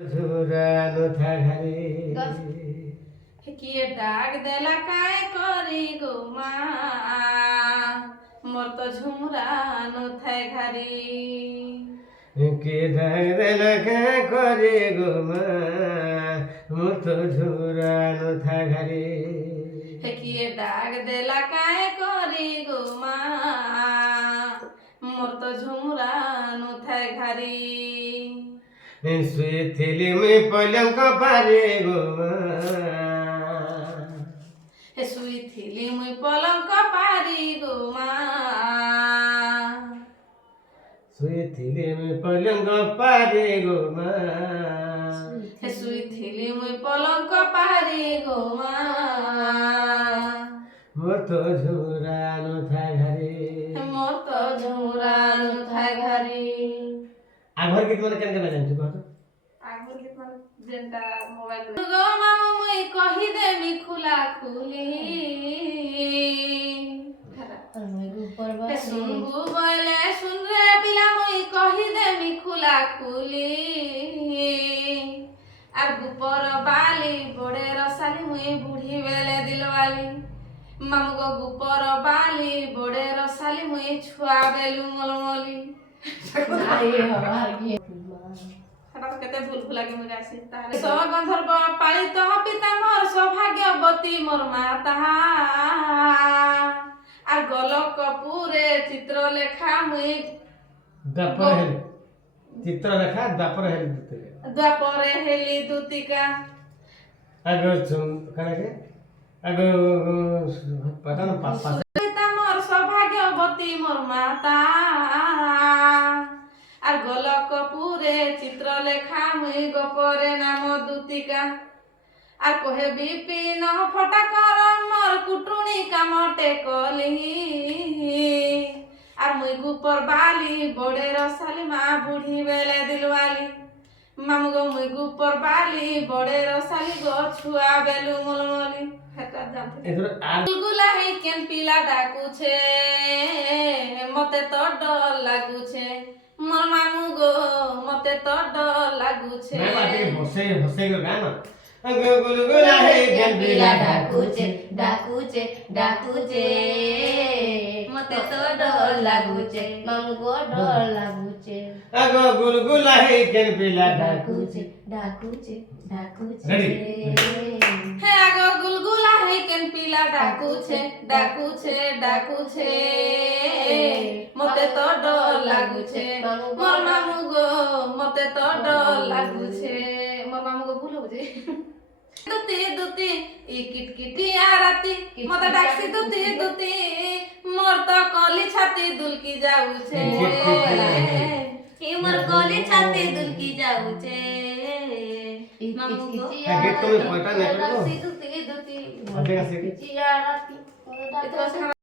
ঝুরানো থাঘারে কিয়ে ডাক দেলা কায় করি গো মা মোর তো ঝুমরানো থাই ঘারি কে ডাক দেলা কায় করে গো মা মোর তো ঝুরানো থাঘারে কিয়ে ডাক দেলা কায় করি গো মা মোর তো ঝুমরানো থাই ঘারি শুয়েছিলি মুই পলঙ্ক পারে গো মা শুইছিলি মুই পলঙ্ক পারি গো মা শুয়েছিলি মুই পলঙ্ক পারে গো মা শুইছিলি মুই পলঙ্ক পারি গো মা মোর তো ঝুরানো থাঘারে মোর তো ঝুমরানো থাই ঘারি আগর গীত মানে কেন কেন জানছো কত আগর গীত মানে যেটা মোবাইল গো মামু মুই কহি দেবি খুলা খুলি শুনবু বলে শুন রে পিলা মুই কহি দেবি খুলা খুলি আর গুপর বালি বড়ে রসালি মুই বুড়ি বেলে দিলবালি মামু গো গুপর বালি বড়ে রসালি মুই ছুয়া বেলু মলমলি সেটা তো কেতে ভুল ভুলাকে মুই গাইছি তাহলে সগন্ধর্ব পালিত পিতা মোর সৌভাগ্যবতী মোর মাতা আর গলক পুরে চিত্র লেখা মুই দ্বাপর হেলি চিত্র লেখা দ্বাপর হেলি দিতে দ্বাপরে হেলি দুতিকা আগ চুন কাকে আগ পাটান পাপা পিতা মোর সৌভাগ্যবতী মোর মাতা আর গলক পুরে চিত্র লেখা মুই গোপরে নাম দুতিকা আর কহে বিপিন ফটাকর মোর কুটুনি কামটে কলি আর মুই গুপর বালি বড়ে রসালি মা বুড়ি বেলে দিলওয়ালি মামু গো মুই গুপর বালি বড়ে রসালি গো ছুয়া বেলু মলমলি হেটা জানতে এদর আর গুলা হে কেন পিলা ডাকুছে মতে তো ডর লাগুছে মোর মামু গো মতে তো ডর লাগুছে मैं बात के हंसे गो गाना गुलगुला है गन बिला ডাকুছে ডাকুছে ডাকুছে মতে তো ডর লাগুছে মামুগো ডর লাগুছে আগো গুলগুলা है गन बिला ডাকুছে ডাকুছে ডাকুছে হে আগো গুলগুলা হে কেন পিলা ডাকুছে ডাকুছে ডাকুছে মতে তো ডর লাগুছে মোর মামু গো মতে তো ডর লাগুছে মোর মামু গো ভুল বুঝে দুতি দুতি ই কিটকিটি আরাতি মতে ডাকছি দুতি দুতি মোর তো কলি ছাতি দুলকি যাউছে কি মোর গলি ছাতি দুলকি যাউছে মামুগো গীত তুমি কয়টা না করবো দুতি দুতি অর্ধেক আছে কি চিয়া রাতি